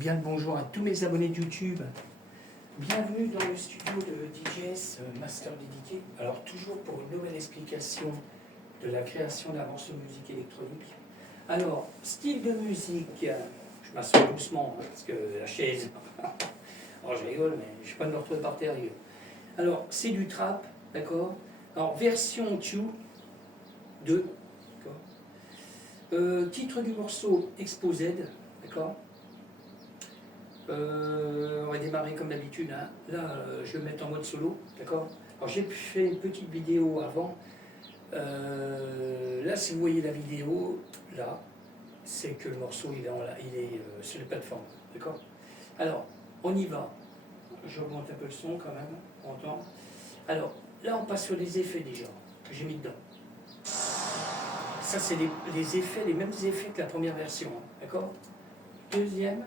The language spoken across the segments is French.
Bien le bonjour à tous mes abonnés de YouTube. Bienvenue dans le studio de DJS Master Dédié. Alors toujours pour une nouvelle explication de la création d'un morceau de musique électronique. Alors, style de musique, je m'assois doucement parce que la chaise, oh, je rigole mais je ne vais pas me retrouver par terre. Alors, c'est du trap, d'accord. Alors, version Q 2, d'accord. Titre du morceau Exposed, d'accord. On va démarrer comme d'habitude, hein. Là je vais me mettre en mode solo, d'accord. Alors j'ai fait une petite vidéo avant, là si vous voyez la vidéo, là, c'est que le morceau il est sur les plateformes, d'accord. Alors, on y va, j'augmente un peu le son quand même, on entend. Alors, là on passe sur les effets déjà, que j'ai mis dedans. Ça c'est les effets, les mêmes effets que la première version, hein, d'accord. Deuxième.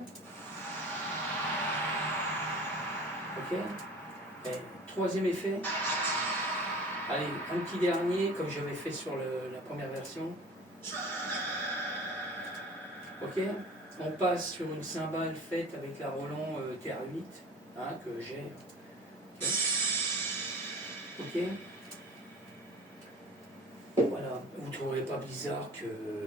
Ok. Et troisième effet. Allez, un petit dernier, comme j'avais fait sur la première version. Ok. On passe sur une cymbale faite avec la Roland TR8, hein, que j'ai. Ok. Voilà. Vous ne trouverez pas bizarre que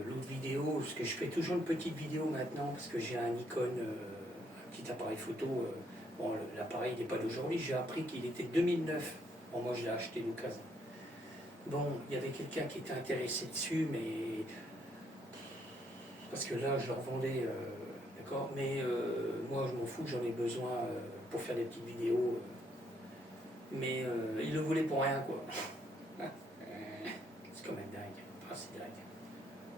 l'autre vidéo, parce que je fais toujours une petite vidéo maintenant, parce que j'ai un Nikon, un petit appareil photo. Bon, l'appareil n'est pas d'aujourd'hui, j'ai appris qu'il était 2009. Bon, moi je l'ai acheté d'occasion. Bon, il y avait quelqu'un qui était intéressé dessus, mais parce que là je le revendais, d'accord, mais moi je m'en fous, j'en ai besoin pour faire des petites vidéos, mais il le voulait pour rien, quoi. C'est quand même dingue, ah, c'est dingue.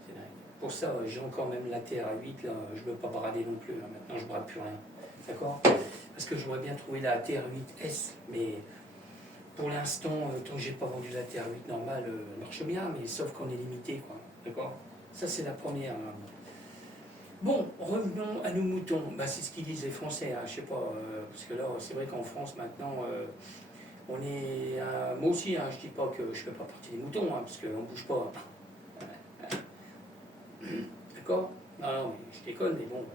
C'est dingue. Pour ça, j'ai encore même la TR8, là, je ne veux pas brader non plus, là. Maintenant je brade plus rien, d'accord, parce que j'aurais bien trouvé la TR8S, mais pour l'instant, tant que j'ai pas vendu la TR8 normale, marche bien, mais sauf qu'on est limité, quoi. D'accord. Ça, c'est la première. Hein. Bon, revenons à nos moutons. Bah, c'est ce qu'ils disent les Français, hein, je sais pas, parce que là, c'est vrai qu'en France, maintenant, on est... moi aussi, hein, je dis pas que je fais pas partie des moutons, hein, parce qu'on bouge pas. D'accord. Non, je déconne, mais bon,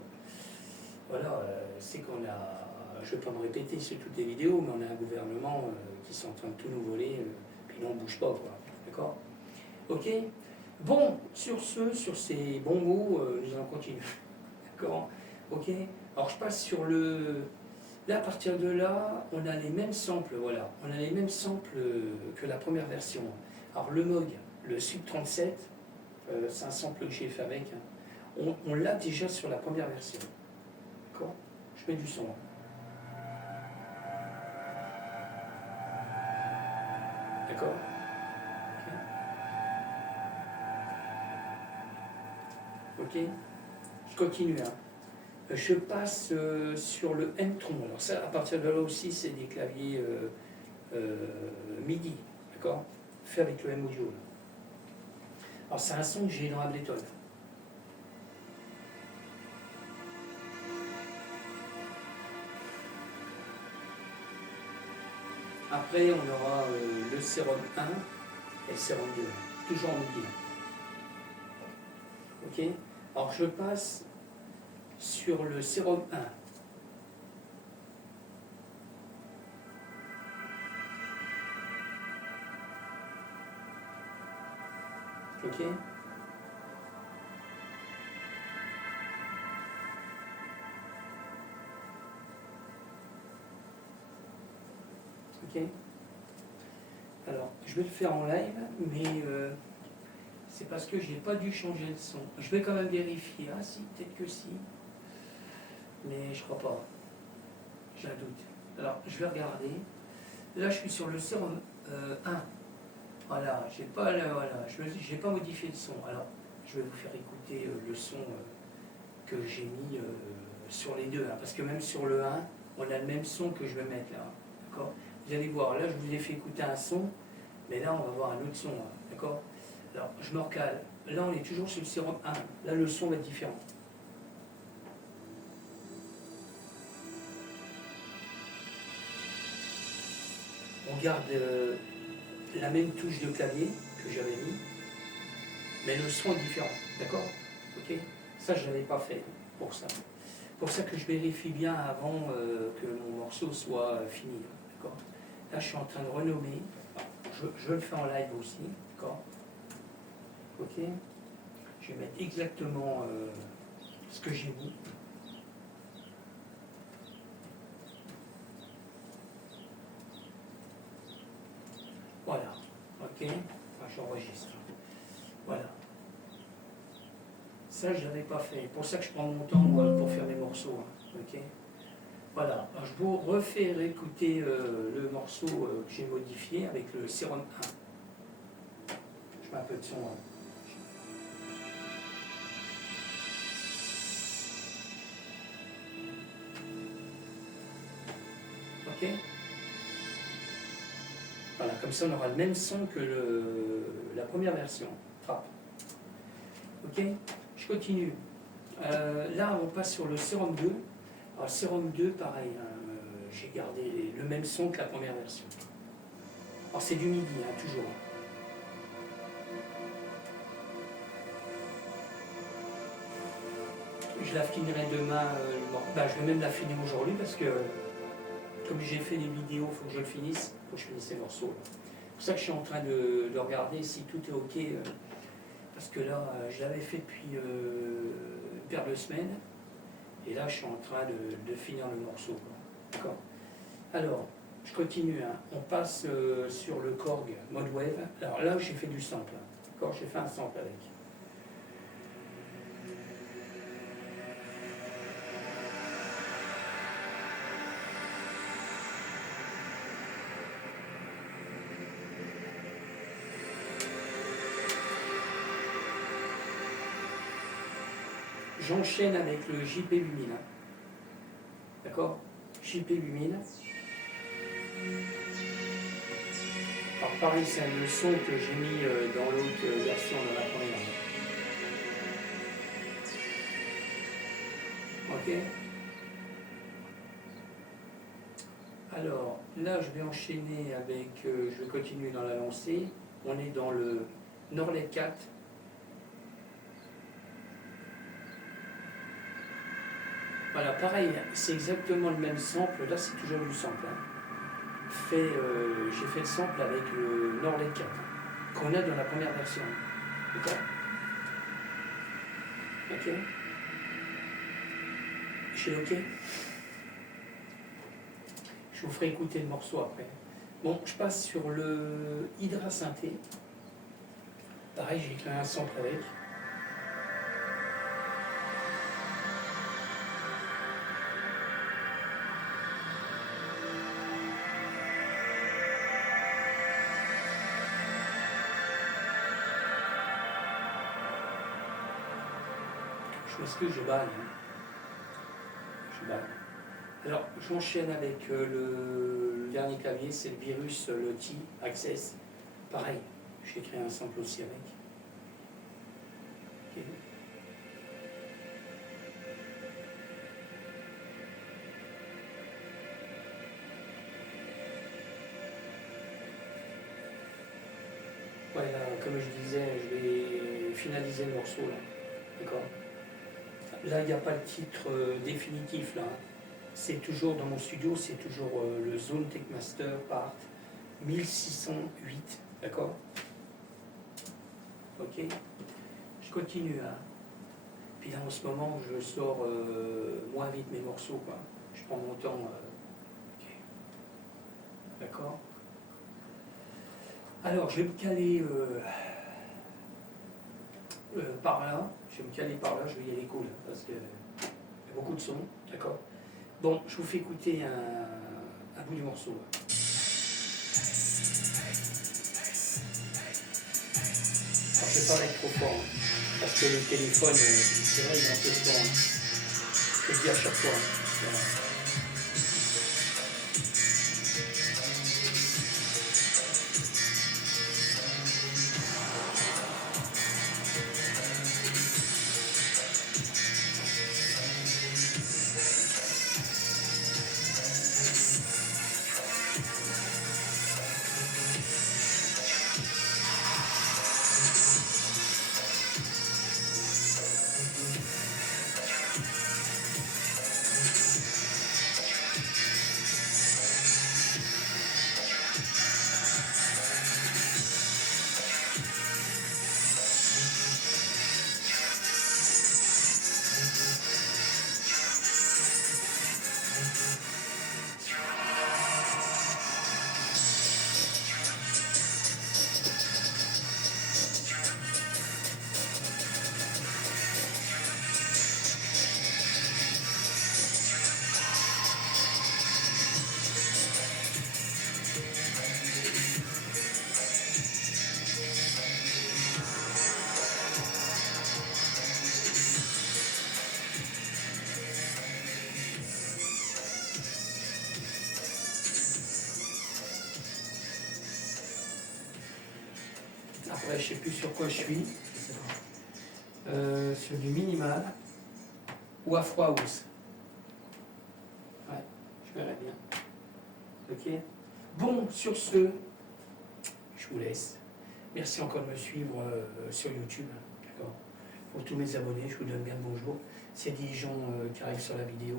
voilà, c'est qu'on a... Je ne vais pas me répéter sur toutes les vidéos, mais on a un gouvernement qui sont en train de tout nous voler, puis là on ne bouge pas, quoi. D'accord. Ok. Bon, sur ces bons mots, nous allons continuer. D'accord. Ok. Alors je passe sur le... Là, à partir de là, on a les mêmes samples, voilà. On a les mêmes samples que la première version. Alors le Moog, le Sub 37, c'est un sample que j'ai fait avec. Hein. On l'a déjà sur la première version. D'accord. Je mets du son. D'accord. Ok. Je continue. Hein. Je passe sur le M-Tron. Alors ça, à partir de là aussi, c'est des claviers MIDI. D'accord. Fait avec le M-Audio. Alors c'est un son que j'ai dans Ableton. Après, on aura le Serum 1 et le Serum 2. Toujours en MIDI. Ok. Alors je passe sur le Serum 1. Ok. Ok. Alors, je vais le faire en live, mais c'est parce que je n'ai pas dû changer le son. Je vais quand même vérifier. Ah si, peut-être que si. Mais je crois pas. J'ai un doute. Alors, je vais regarder. Là, je suis sur le Serum 1. Voilà, j'ai pas, j'ai pas modifié le son. Alors, je vais vous faire écouter le son que j'ai mis sur les deux. Hein, parce que même sur le 1, on a le même son que je vais mettre là. D'accord. Vous allez voir, là, je vous ai fait écouter un son, mais là, on va voir un autre son. Hein, d'accord. Alors, je me recale. Là, on est toujours sur le Serum 1. Là, le son va être différent. On garde la même touche de clavier que j'avais mis, mais le son est différent, d'accord. Ok. Ça, je ne l'avais pas fait pour ça. pour ça que je vérifie bien avant que mon morceau soit fini. D'accord. Là, je suis en train de renommer. Je le fais en live aussi. D'accord. Ok. Je vais mettre exactement ce que j'ai mis. Voilà. Ok. Enfin, j'enregistre. Voilà. Ça, je ne l'avais pas fait. C'est pour ça que je prends mon temps, moi, pour faire mes morceaux. Hein. Ok. Voilà. Alors, je vous refais réécouter le morceau que j'ai modifié avec le Serum 1. Je mets un peu de son. Hein. Ok. Voilà, comme ça on aura le même son que la première version. Trap. Ok. Je continue. Là, on passe sur le Serum 2. Alors, Serum 2, pareil, hein, j'ai gardé le même son que la première version. Alors, c'est du MIDI, hein, toujours. Je la finirai demain. Je vais même la finir aujourd'hui parce que, comme j'ai fait des vidéos, il faut que je le finisse. Il faut que je finisse les morceaux. C'est pour ça que je suis en train de regarder si tout est OK. Parce que là, je l'avais fait depuis une paire de semaines. Et là, je suis en train de finir le morceau. D'accord. Alors, je continue. Hein. On passe sur le Korg mode wave. Alors là, j'ai fait du sample. Hein. D'accord, j'ai fait un sample avec. J'enchaîne avec le JP8000. Hein. D'accord. JP8000. Alors pareil, c'est le son que j'ai mis dans l'autre version de la première. Ok. Alors là, je vais enchaîner avec, je vais continuer dans la lancée. On est dans le Norlet 4. Voilà, pareil, c'est exactement le même sample. Là, c'est toujours du sample. Hein. J'ai fait le sample avec le Norlet 4 hein, qu'on a dans la première version. D'accord. Ok. J'ai OK. Je vous ferai écouter le morceau après. Bon, je passe sur le Hydra Synthé. Pareil, j'ai créé un sample avec. Je m'excuse, je baille. Hein. Je baille. Alors, j'enchaîne avec le dernier clavier, c'est le Virus Lottie Access. Pareil, j'ai créé un sample aussi avec. Okay. Voilà, comme je disais, je vais finaliser le morceau là. D'accord. Là, il n'y a pas le titre définitif là. C'est toujours dans mon studio, c'est toujours le Zone Techmaster Part 1608. D'accord. Ok. Je continue. Hein. Puis là, en ce moment, je sors moins vite mes morceaux. Quoi. Je prends mon temps. Ok. D'accord. Alors, je vais me caler par là. Je vais me caler par là, je vais y aller cool. Parce qu'il y a beaucoup de sons. D'accord. Bon, je vous fais écouter un bout du morceau. Là. Alors, je ne vais pas être trop fort. Hein. Parce que le téléphone, c'est vrai, il est un peu fort. Hein. Je le dis à chaque fois. Hein. Voilà. Ouais, je sais plus sur quoi je suis. Je sais pas. Sur du minimal ou Afro House. Ouais, je verrai bien. Ok. Bon, sur ce, je vous laisse. Merci encore de me suivre sur YouTube. D'accord. Pour tous mes abonnés, je vous donne bien le bonjour. S'il y a des gens qui arrivent sur la vidéo,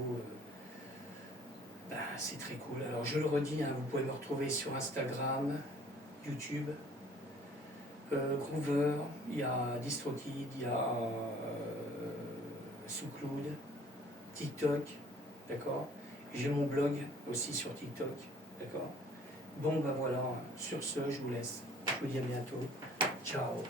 c'est très cool. Alors je le redis, hein, vous pouvez me retrouver sur Instagram, YouTube, Groover, il y a DistroKid, il y a SoundCloud, TikTok, d'accord. J'ai mon blog aussi sur TikTok, d'accord. Bon, voilà, sur ce, je vous laisse. Je vous dis à bientôt. Ciao.